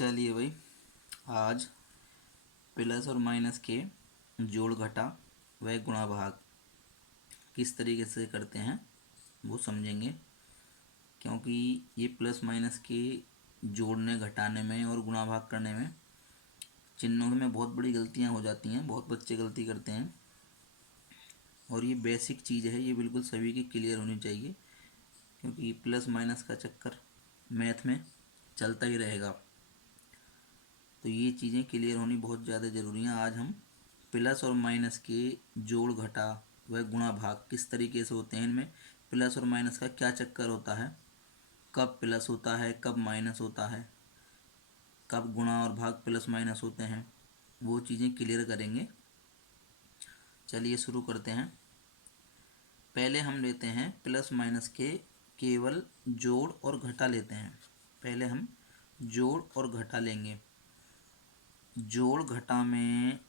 चलिए भाई, आज प्लस और माइनस के जोड़ घटा व गुणा भाग किस तरीके से करते हैं वो समझेंगे। क्योंकि ये प्लस माइनस के जोड़ने घटाने में और गुणा भाग करने में चिन्हों में बहुत बड़ी गलतियां हो जाती हैं, बहुत बच्चे गलती करते हैं। और ये बेसिक चीज़ है, ये बिल्कुल सभी की क्लियर होनी चाहिए, क्योंकि प्लस माइनस का चक्कर मैथ में चलता ही रहेगा। तो ये चीज़ें क्लियर होनी बहुत ज़्यादा ज़रूरी हैं। आज हम प्लस और माइनस के जोड़ घटा व गुणा भाग किस तरीके से होते हैं, इनमें प्लस और माइनस का क्या चक्कर होता है, कब प्लस होता है, कब माइनस होता है, कब गुणा और भाग प्लस माइनस होते हैं, वो चीज़ें क्लियर करेंगे। चलिए शुरू करते हैं। पहले हम लेते हैं प्लस माइनस के केवल जोड़ और घटा लेते हैं। पहले हम जोड़ और घटा लेंगे। जोड़ घटा में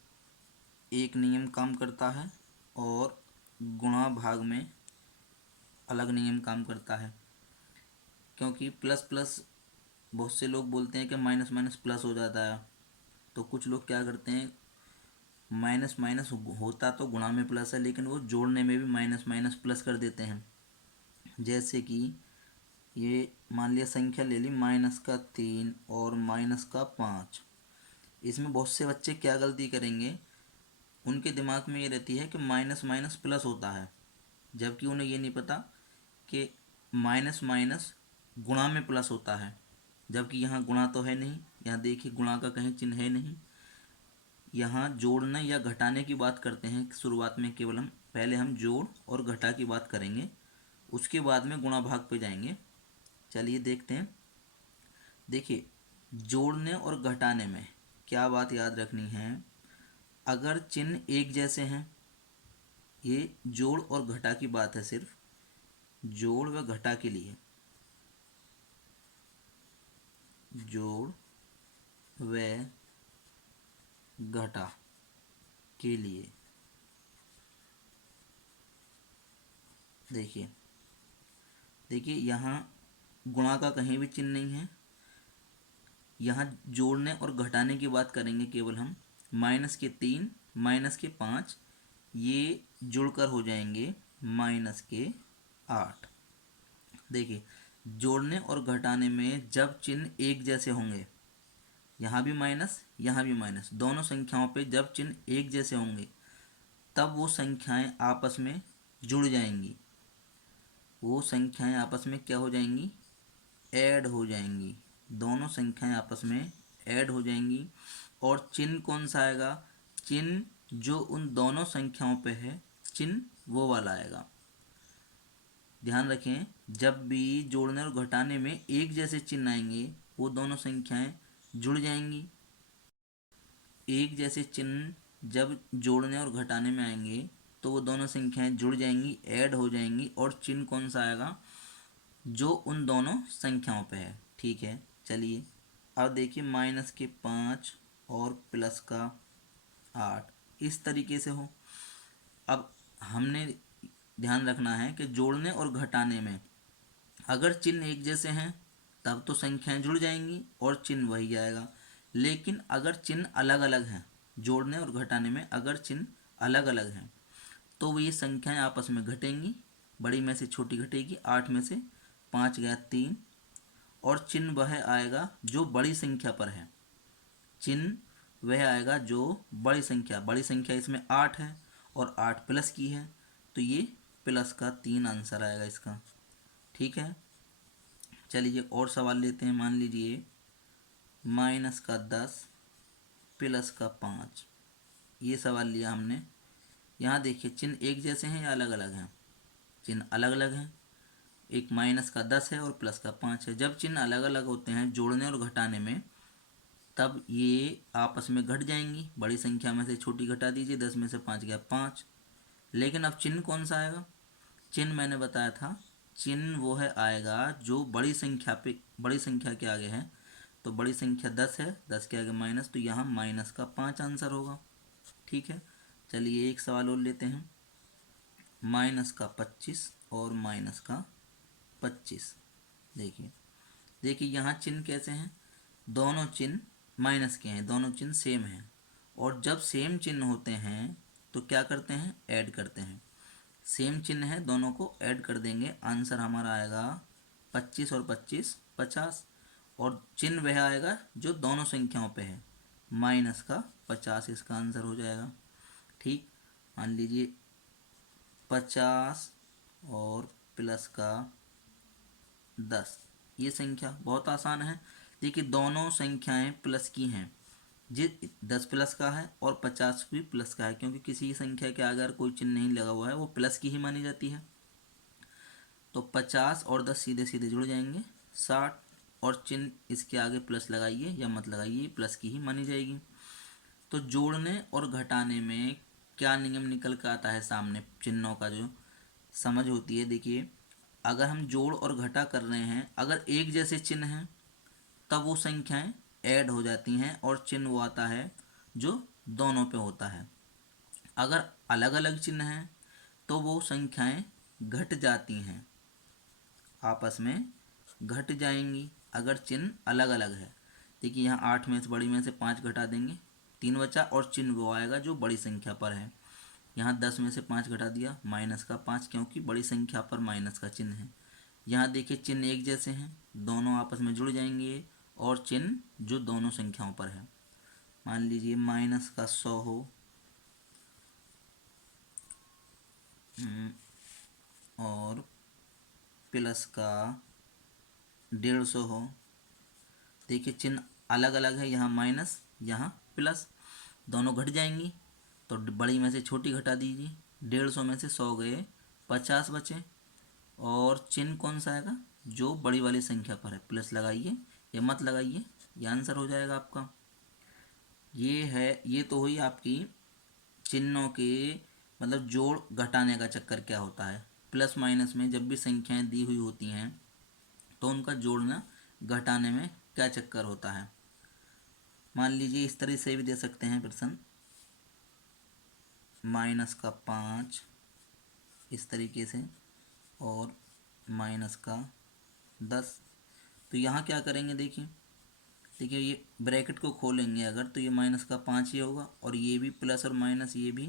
एक नियम काम करता है और गुणा भाग में अलग नियम काम करता है। क्योंकि प्लस प्लस बहुत से लोग बोलते हैं कि माइनस माइनस प्लस हो जाता है, तो कुछ लोग क्या करते हैं, माइनस माइनस होता तो गुणा में प्लस है, लेकिन वो जोड़ने में भी माइनस माइनस प्लस कर देते हैं। जैसे कि ये मान लिया संख्या ले ली -3 और -5। इसमें बहुत से बच्चे क्या गलती करेंगे, उनके दिमाग में ये रहती है कि माइनस माइनस प्लस होता है, जबकि उन्हें ये नहीं पता कि माइनस माइनस गुणा में प्लस होता है। जबकि यहाँ गुणा तो है नहीं, यहाँ देखिए गुणा का कहीं चिन्ह है नहीं। यहाँ जोड़ने या घटाने की बात करते हैं शुरुआत में, केवल हम पहले हम जोड़ और घटा की बात करेंगे, उसके बाद में गुणा भाग पे जाएंगे। चलिए देखते हैं। देखिए, जोड़ने और घटाने में क्या बात याद रखनी है, अगर चिन्ह एक जैसे हैं, ये जोड़ और घटा की बात है, सिर्फ जोड़ व घटा के लिए, जोड़ व घटा के लिए। देखिए देखिए यहाँ गुणा का कहीं भी चिन्ह नहीं है। यहाँ जोड़ने और घटाने की बात करेंगे केवल हम। -3 -5 ये जुड़कर हो जाएंगे -8। देखिए, जोड़ने और घटाने में जब चिन्ह एक जैसे होंगे, यहाँ भी माइनस यहाँ भी माइनस, दोनों संख्याओं पे जब चिन्ह एक जैसे होंगे, तब वो संख्याएं आपस में जुड़ जाएंगी। वो संख्याएं आपस में क्या हो जाएंगी, ऐड हो जाएंगी। दोनों संख्याएं आपस में ऐड हो जाएंगी। और चिन्ह कौन सा आएगा, चिन्ह जो उन दोनों संख्याओं पे है, चिन्ह वो वाला आएगा। ध्यान रखें, जब भी जोड़ने और घटाने में एक जैसे चिन्ह आएंगे, वो दोनों संख्याएं जुड़ जाएंगी। एक जैसे चिन्ह जब जोड़ने और घटाने में आएंगे, तो वो दोनों संख्याएं जुड़ जाएंगी, ऐड हो जाएंगी। और चिन्ह कौन सा आएगा, जो उन दोनों संख्याओं पे है। ठीक है, चलिए अब देखिए, -5 और +8 इस तरीके से हो। अब हमने ध्यान रखना है कि जोड़ने और घटाने में अगर चिन्ह एक जैसे हैं, तब तो संख्याएं जुड़ जाएंगी और चिन्ह वही आएगा। लेकिन अगर चिन्ह अलग अलग हैं, जोड़ने और घटाने में अगर चिन्ह अलग अलग हैं, तो ये संख्याएं आपस में घटेंगी। बड़ी में से छोटी घटेगी, 8 में से 5 गया 3, और चिन्ह वह आएगा जो बड़ी संख्या पर है। चिन्ह वह आएगा जो बड़ी संख्या इसमें 8 है और 8 प्लस की है, तो ये प्लस का 3 आंसर आएगा इसका। ठीक है, चलिए और सवाल लेते हैं। मान लीजिए -10 +5, ये सवाल लिया हमने। यहाँ देखिए, चिन्ह एक जैसे हैं या अलग अलग हैं, चिन्ह अलग अलग हैं। एक -10 है और +5 है। जब चिन्ह अलग अलग होते हैं जोड़ने और घटाने में, तब ये आपस में घट जाएंगी। बड़ी संख्या में से छोटी घटा दीजिए, 10 में से 5 गया 5। लेकिन अब चिन्ह कौन सा आएगा, चिन्ह मैंने बताया था, चिन्ह वो है आएगा जो बड़ी संख्या के आगे है। तो बड़ी संख्या 10 है, 10 के आगे माइनस, तो यहाँ -5 आंसर होगा। ठीक है, चलिए एक सवाल और लेते हैं। -25 और -25। देखिए देखिए यहाँ चिन्ह कैसे हैं, दोनों चिन्ह माइनस के हैं, दोनों चिन्ह सेम हैं, और जब सेम चिन्ह होते हैं तो क्या करते हैं, ऐड करते हैं। सेम चिन्ह है, दोनों को ऐड कर देंगे, आंसर हमारा आएगा 25 और 25 50, और चिन्ह वह आएगा जो दोनों संख्याओं पे है, माइनस का 50 इसका आंसर हो जाएगा। ठीक, मान लीजिए 50 और प्लस का 10, ये संख्या बहुत आसान है। देखिए दोनों संख्याएं प्लस की हैं, जी 10 प्लस का है और 50 भी प्लस का है, क्योंकि किसी संख्या के आगे अगर कोई चिन्ह नहीं लगा हुआ है वो प्लस की ही मानी जाती है। तो 50 और 10 सीधे सीधे जुड़ जाएंगे 60, और चिन्ह इसके आगे प्लस लगाइए या मत लगाइए, प्लस की ही मानी जाएगी। तो जोड़ने और घटाने में क्या नियम निकल कर आता है सामने, चिन्हों का जो समझ होती है। देखिए अगर हम जोड़ और घटा कर रहे हैं, अगर एक जैसे चिन्ह हैं तब वो संख्याएं ऐड हो जाती हैं और चिन्ह वो आता है जो दोनों पे होता है। अगर अलग अलग चिन्ह हैं तो वो संख्याएं घट जाती हैं, आपस में घट जाएंगी अगर चिन्ह अलग अलग है। देखिए यहाँ 8 में से बड़ी में से 5 घटा देंगे, 3 बचा, और चिन्ह वो आएगा जो बड़ी संख्या पर है। यहाँ 10 में से 5 घटा दिया, माइनस का 5, क्योंकि बड़ी संख्या पर माइनस का चिन्ह है। यहाँ देखिए चिन्ह एक जैसे हैं, दोनों आपस में जुड़ जाएंगे, और चिन्ह जो दोनों संख्याओं पर है, मान लीजिए माइनस का 100 हो और प्लस का 150 हो। देखिए चिन्ह अलग अलग है, यहाँ माइनस यहाँ प्लस, दोनों घट जाएंगी, तो बड़ी में से छोटी घटा दीजिए, 150 में से 100 गए, 50 बचे, और चिन्ह कौन सा आएगा जो बड़ी वाली संख्या पर है, प्लस लगाइए या मत लगाइए, ये आंसर हो जाएगा आपका। ये है, ये तो हुई आपकी चिन्हों के मतलब जोड़ घटाने का चक्कर क्या होता है। प्लस माइनस में जब भी संख्याएं दी हुई होती हैं तो उनका जोड़ना घटाने में क्या चक्कर होता है। मान लीजिए इस तरह से भी दे सकते हैं प्रश्न, माइनस का 5 इस तरीके से और माइनस का 10। तो यहाँ क्या करेंगे, देखिए देखिए ये ब्रैकेट को खोलेंगे अगर, तो ये माइनस का 5 ये होगा, और ये भी प्लस और माइनस, ये भी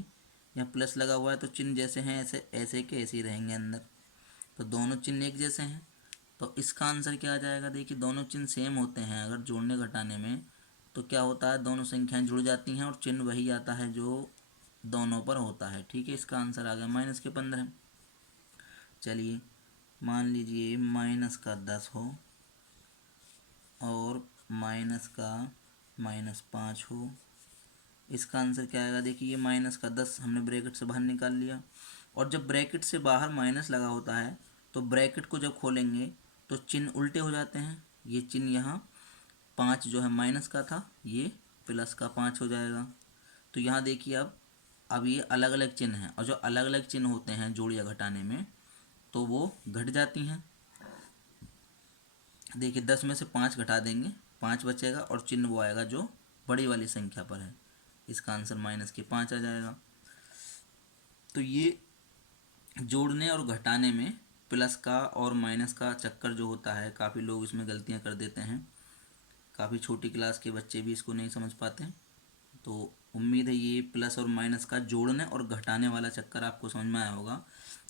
यहाँ प्लस लगा हुआ है, तो चिन्ह जैसे हैं ऐसे ऐसे के ऐसे ही रहेंगे अंदर, तो दोनों चिन्ह एक जैसे हैं। तो इसका आंसर क्या आ जाएगा, देखिए दोनों चिन्ह सेम होते हैं अगर जोड़ने घटाने में, तो क्या होता है दोनों संख्याएं जुड़ जाती हैं और चिन्ह वही आता है जो दोनों पर होता है। ठीक है, इसका आंसर आ गया माइनस के 15। चलिए मान लीजिए माइनस का 10 हो और माइनस का -5 हो, इसका आंसर क्या आएगा। देखिए ये माइनस का 10 हमने ब्रैकेट से बाहर निकाल लिया, और जब ब्रैकेट से बाहर माइनस लगा होता है तो ब्रैकेट को जब खोलेंगे तो चिन्ह उल्टे हो जाते हैं। ये चिन्ह यहाँ 5 जो है माइनस का था, ये प्लस का 5 हो जाएगा। तो यहाँ देखिए अब ये अलग अलग चिन्ह हैं, और जो अलग अलग चिन्ह होते हैं जोड़ या घटाने में तो वो घट जाती हैं। देखिए 10 में से 5 घटा देंगे, 5 बचेगा, और चिन्ह वो आएगा जो बड़ी वाली संख्या पर है, इसका आंसर माइनस के 5 आ जाएगा। तो ये जोड़ने और घटाने में प्लस का और माइनस का चक्कर जो होता है, काफ़ी लोग इसमें गलतियां कर देते हैं, काफ़ी छोटी क्लास के बच्चे भी इसको नहीं समझ पाते। तो उम्मीद है ये प्लस और माइनस का जोड़ने और घटाने वाला चक्कर आपको समझ में आया होगा।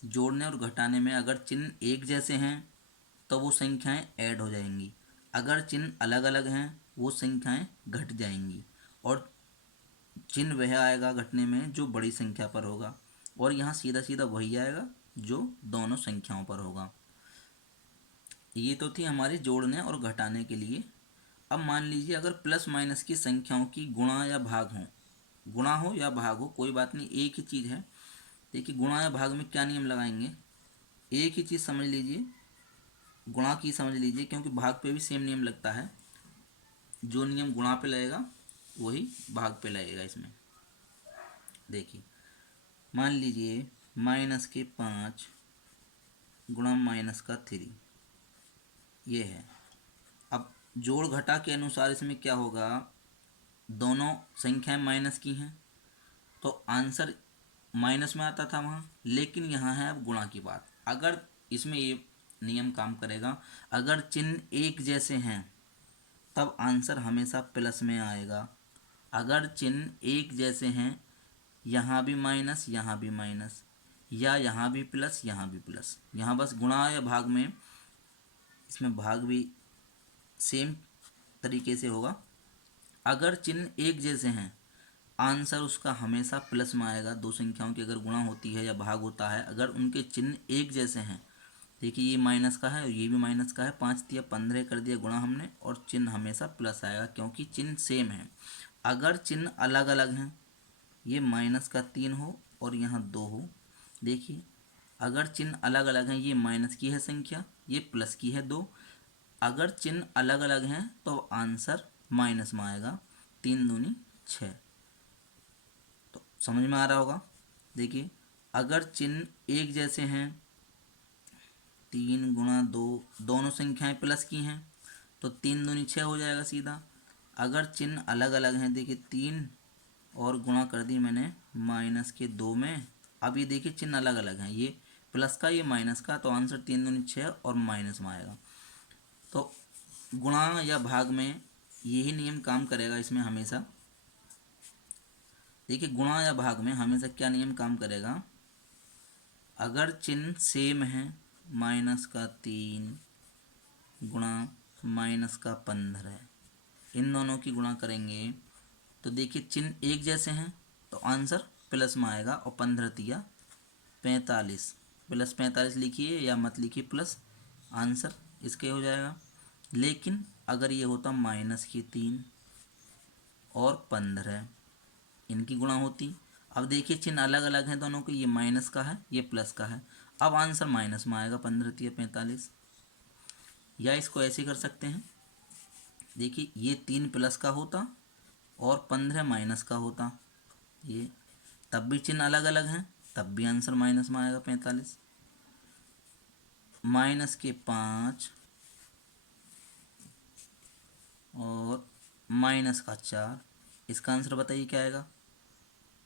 जोड़ने और घटाने में अगर चिन्ह एक जैसे हैं तो वो संख्याएं ऐड हो जाएंगी, अगर चिन्ह अलग अलग हैं वो संख्याएं घट जाएंगी, और चिन्ह वह आएगा घटने में जो बड़ी संख्या पर होगा, और यहाँ सीधा सीधा वही आएगा जो दोनों संख्याओं पर होगा। ये तो थी हमारी जोड़ने और घटाने के लिए। अब मान लीजिए अगर प्लस माइनस की संख्याओं की गुणा या भाग हो, गुणा हो या भाग हो कोई बात नहीं, एक ही चीज़ है। देखिए गुणा या भाग में क्या नियम लगाएंगे, एक ही चीज़ समझ लीजिए, गुणा की समझ लीजिए, क्योंकि भाग पे भी सेम नियम लगता है। जो नियम गुणा पे लगेगा वही भाग पे लगेगा इसमें। देखिए मान लीजिए माइनस के 5 गुणा माइनस का 3, ये है। अब जोड़ घटा के अनुसार इसमें क्या होगा, दोनों संख्याएं माइनस की हैं तो आंसर माइनस में आता था वहाँ, लेकिन यहाँ है अब गुणा की बात। अगर इसमें ये नियम काम करेगा, अगर चिन्ह एक जैसे हैं तब आंसर हमेशा प्लस में आएगा। अगर चिन्ह एक जैसे हैं, यहाँ भी माइनस यहाँ भी माइनस, या यहाँ भी प्लस यहाँ भी प्लस, यहाँ बस गुणा या भाग में, इसमें भाग भी सेम तरीके से होगा। अगर चिन्ह एक जैसे हैं, आंसर उसका हमेशा प्लस में आएगा। दो संख्याओं की अगर गुणा होती है या भाग होता है, अगर उनके चिन्ह एक जैसे हैं, देखिए ये माइनस का है और ये भी माइनस का है, 5 दिया 15 कर दिया गुणा हमने, और चिन्ह हमेशा प्लस आएगा क्योंकि चिन्ह सेम है। अगर चिन्ह अलग अलग हैं, ये माइनस का 3 हो और यहाँ 2 हो, देखिए अगर चिन्ह अलग अलग हैं, ये माइनस की है संख्या, ये प्लस की है 2, अगर चिन्ह अलग अलग हैं तो आंसर माइनस में आएगा। 3 दूनी 6। तो समझ में आ रहा होगा। देखिए अगर चिन्ह एक जैसे हैं, 3 गुणा 2, दोनों संख्याएं प्लस की हैं, तो 3 दूनी 6 हो जाएगा सीधा। अगर चिन्ह अलग अलग हैं, देखिए 3 और गुणा कर दी मैंने माइनस के 2 में, अब ये देखिए चिन्ह अलग अलग हैं, ये प्लस का ये माइनस का, तो आंसर 3 दूनी 6 और माइनस में आएगा। तो गुणा या भाग में यही नियम काम करेगा इसमें हमेशा। देखिए गुणा या भाग में हमेशा क्या नियम काम करेगा, अगर चिन्ह सेम है, माइनस का 3 गुणा माइनस का 15, इन दोनों की गुणा करेंगे तो देखिए चिन्ह एक जैसे हैं तो आंसर प्लस में आएगा, और 15 तिया 45, प्लस 45 लिखिए या मत लिखिए प्लस, आंसर इसके हो जाएगा। लेकिन अगर ये होता माइनस की 3 और 15, इनकी गुणा होती, अब देखिए चिन्ह अलग अलग हैं दोनों के, ये माइनस का है ये प्लस का है, अब आंसर माइनस में आएगा, 15 तिया 45। या इसको ऐसे कर सकते हैं, देखिए ये 3 प्लस का होता और 15 माइनस का होता, ये तब भी चिन्ह अलग अलग हैं, तब भी आंसर माइनस में आएगा 45। माइनस के 5 और माइनस का 4, इसका आंसर बताइए क्या आएगा।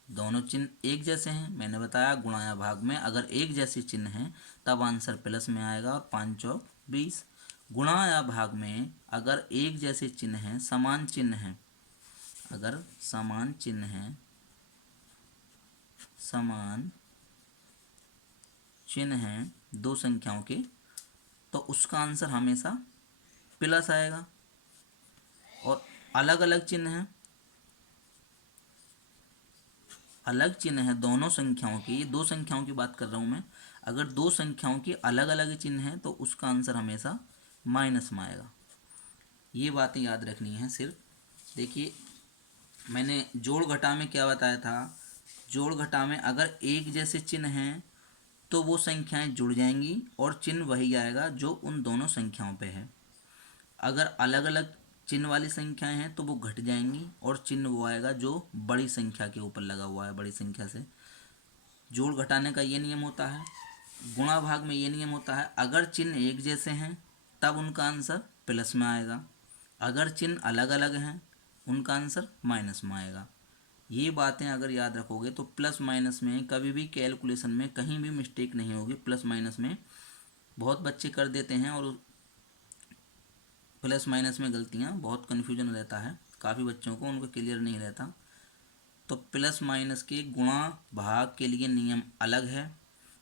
दोनों चिन्ह एक जैसे हैं, मैंने बताया गुणा या भाग में अगर एक जैसे चिन्ह हैं तब आंसर प्लस में आएगा, और 5 चौक 20। गुणा या भाग में अगर एक जैसे चिन्ह हैं, समान चिन्ह हैं, अगर समान चिन्ह हैं, समान चिन्ह हैं दो संख्याओं के, तो उसका आंसर हमेशा प्लस आएगा। और अलग अलग चिन्ह हैं, अलग चिन्ह है दोनों संख्याओं की, ये दो संख्याओं की बात कर रहा हूँ मैं, अगर दो संख्याओं के अलग अलग चिन्ह हैं तो उसका आंसर हमेशा माइनस में आएगा। ये बातें याद रखनी है सिर्फ। देखिए मैंने जोड़ घटा में क्या बताया था, जोड़ घटा में अगर एक जैसे चिन्ह हैं तो वो संख्याएं जुड़ जाएंगी और चिन्ह वही आएगा जो उन दोनों संख्याओं पे है। अगर अलग अलग चिन्ह वाली संख्याएं हैं तो वो घट जाएंगी और चिन्ह वो आएगा जो बड़ी संख्या के ऊपर लगा हुआ है, बड़ी संख्या से। जोड़ घटाने का ये नियम होता है। गुणा भाग में ये नियम होता है, अगर चिन्ह एक जैसे हैं तब उनका आंसर प्लस में आएगा, अगर चिन्ह अलग अलग हैं उनका आंसर माइनस में आएगा। ये बातें अगर याद रखोगे तो प्लस माइनस में कभी भी कैलकुलेशन में कहीं भी मिस्टेक नहीं होगी। प्लस माइनस में बहुत बच्चे कर देते हैं और प्लस माइनस में गलतियाँ, बहुत कन्फ्यूजन रहता है काफ़ी बच्चों को, उनको क्लियर नहीं रहता। तो प्लस माइनस के गुणा भाग के लिए नियम अलग है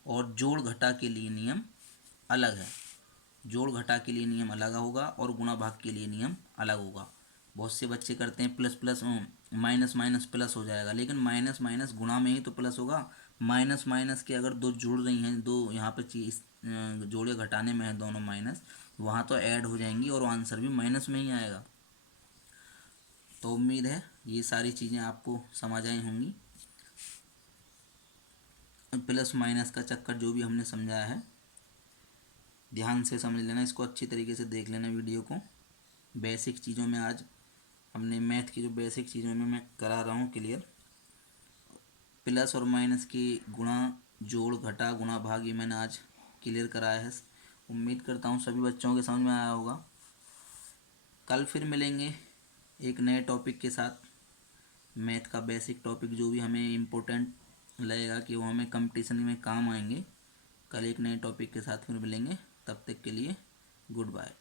और जोड़ घटा के लिए नियम अलग है। जोड़ घटा के लिए नियम अलग होगा और गुणा भाग के लिए नियम अलग होगा। बहुत से बच्चे करते हैं plus plus minus minus plus हो जाएगा, लेकिन माइनस माइनस गुणा में ही तो प्लस होगा। माइनस माइनस के अगर दो जुड़ रही हैं, दो यहाँ पे चीज जोड़े घटाने में है दोनों माइनस, वहाँ तो ऐड हो जाएंगी और आंसर भी माइनस में ही आएगा। तो उम्मीद है ये सारी चीज़ें आपको समझ आई होंगी। प्लस माइनस का चक्कर जो भी हमने समझाया है ध्यान से समझ लेना, इसको अच्छी तरीके से देख लेना वीडियो को। बेसिक चीज़ों में आज हमने मैथ की जो बेसिक चीज़ों में मैं करा रहा हूँ क्लियर। प्लस और माइनस की गुणा जोड़ घटा गुणा भाग ये मैंने आज क्लियर कराया है। उम्मीद करता हूँ सभी बच्चों के समझ में आया होगा। कल फिर मिलेंगे एक नए टॉपिक के साथ। मैथ का बेसिक टॉपिक जो भी हमें इम्पोर्टेंट लगेगा कि वो हमें कंपटीशन में काम आएंगे, कल एक नए टॉपिक के साथ फिर मिलेंगे। तब तक के लिए गुड बाय।